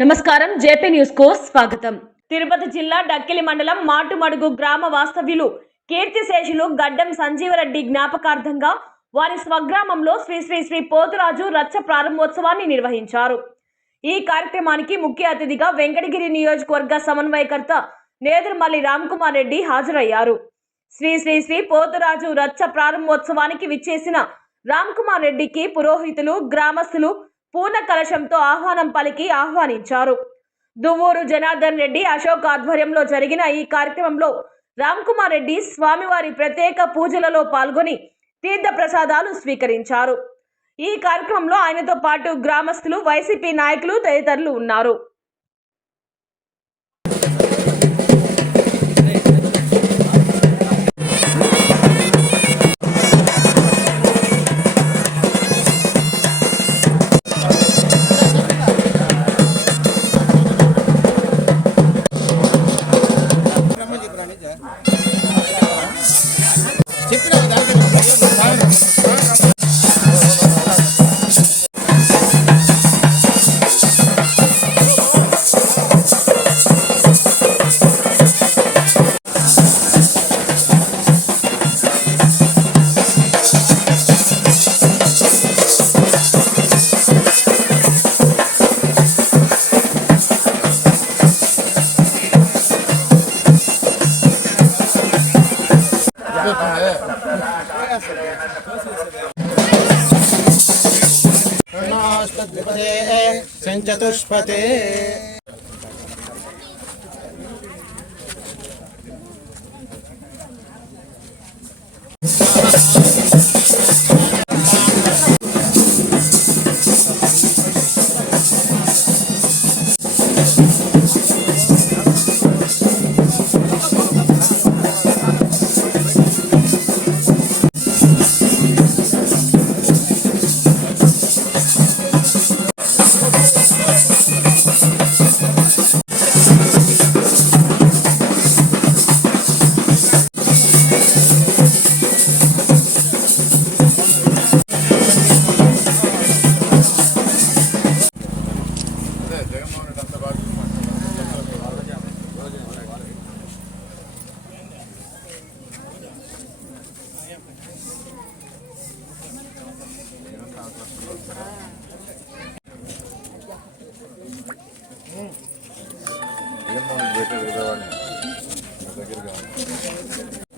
నమస్కారం జేపీ న్యూస్కు స్వాగతం. తిరుపతి జిల్లా డక్కిలి మండలం మాటుమడుగు గ్రామ వాస్తవ్యులు కీర్తిశేషులు గడ్డం సంజీవరెడ్డి జ్ఞాపకార్థంగా వారి స్వగ్రామంలో శ్రీ శ్రీ శ్రీ పోతురాజు రచ్చ ప్రారంభోత్సవాన్ని నిర్వహించారు. ఈ కార్యక్రమానికి ముఖ్య అతిథిగా వెంకటగిరి నియోజకవర్గ సమన్వయకర్త నేదురుమల్లి రామ్కుమార్ రెడ్డి హాజరయ్యారు. శ్రీ శ్రీ శ్రీ పోతురాజు రచ్చ ప్రారంభోత్సవానికి విచ్చేసిన రామ్కుమార్ రెడ్డికి పురోహితులు గ్రామస్తులు పూర్ణ కలశంతో ఆహ్వానం పలికి ఆహ్వానించారు. దువ్వూరు జనార్దన్ రెడ్డి అశోక్ ఆధ్వర్యంలో జరిగిన ఈ కార్యక్రమంలో రామ్కుమార్ రెడ్డి స్వామివారి ప్రత్యేక పూజలలో పాల్గొని తీర్థ ప్రసాదాలు స్వీకరించారు. ఈ కార్యక్రమంలో ఆయనతో పాటు గ్రామస్తులు వైసీపీ నాయకులు తదితరులు ఉన్నారు. सञ्चतुष्पते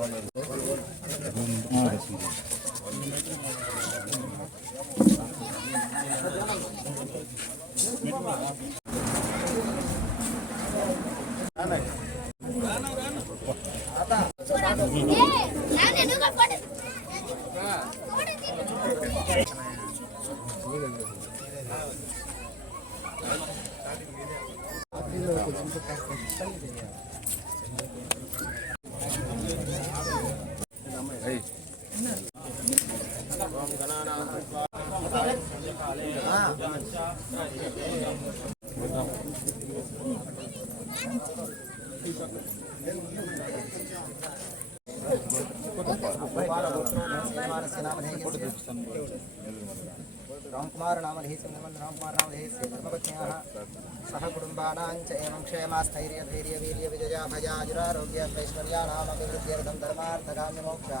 Ah, das also. ist Ramkumar नाम रही सुनमन रामकुमार नाम रही धर्मपत्न्याः सह कुटुम्बानां च एवं क्षेमास्थैर्यधैर्यवीर्यविजया भयाजुरारोग्यैश्वर्याणामभिवृद्ध्यर्थं धर्मार्थकाम्यमोक्षा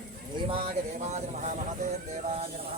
ధీమాగ దేవాజ నమ మహతే దేవాజ నమ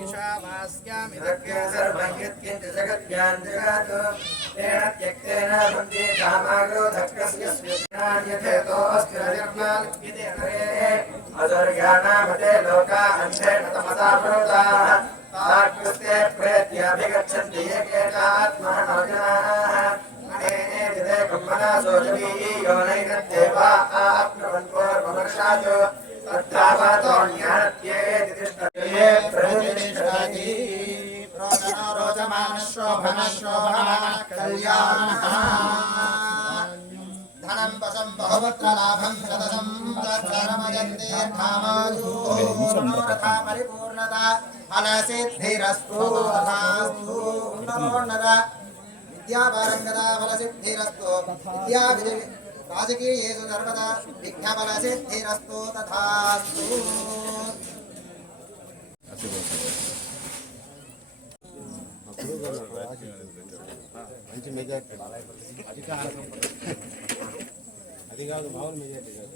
ईशावास्यामिदग्रे सर्वं यत्किञ्च जगद्यान् जगातु तेन त्यक्तेन सन्ति कामाग्रो धक्कस्य स्वीर्णान्यथेतोऽस्ति रजर्माल्पितेतरे अदुर्याणामते लोका अन्तेन तमसा प्रोताः ताकृस्ते प्रेत्याभिगच्छन्ति ये केटात्मनो जनाः अनेनेदिते ब्रह्मणा सोजवी यो नैनद्देवा आप्नुवन्तो ममर्षाजो अध्यापतोऽन्यानत्येति प्रतिष्ठति रोचमानशोभनशोभनः कल्याणः धनं वशं बहुपुत्र लाभं शतशं तत्सर्वजन्ते मनोरथा परिपूर्णता फलसिद्धिरस्तु तथास्तु नमोन्नता विद्यापारङ्गता फलसिद्धिरस्तु विद्या राजकीयेषु सर्वदा विघ्नफलसिद्धिरस्तु तथास्तु మంచి మెజార్టీ అది కాదు మామూలు మెజార్టీ కాదు.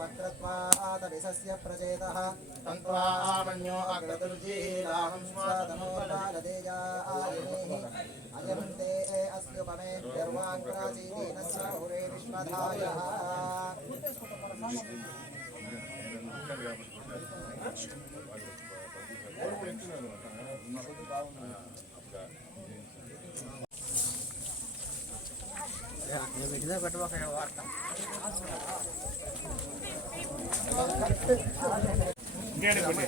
वक्रत्वादविशस्य प्रचेतः तन्त्वामन्यो अग्रदुर्जीलाहं स्वातनो बालदेजा आयिनेः अयन्ते अस्युपमे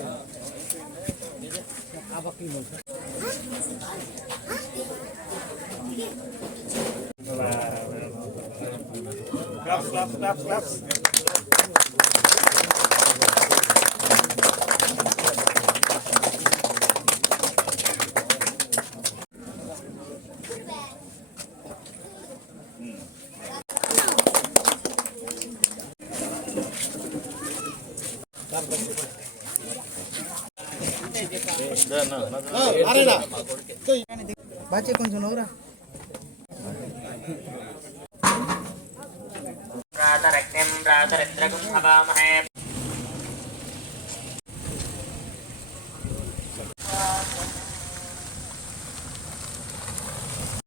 गर्वाङ्क्राचीनेन साहुरे विश्वधायः బాచే కొంచెం నవ్వురా రాతరగ్నిం రాతరిద్రకుం హవామహే Thank you.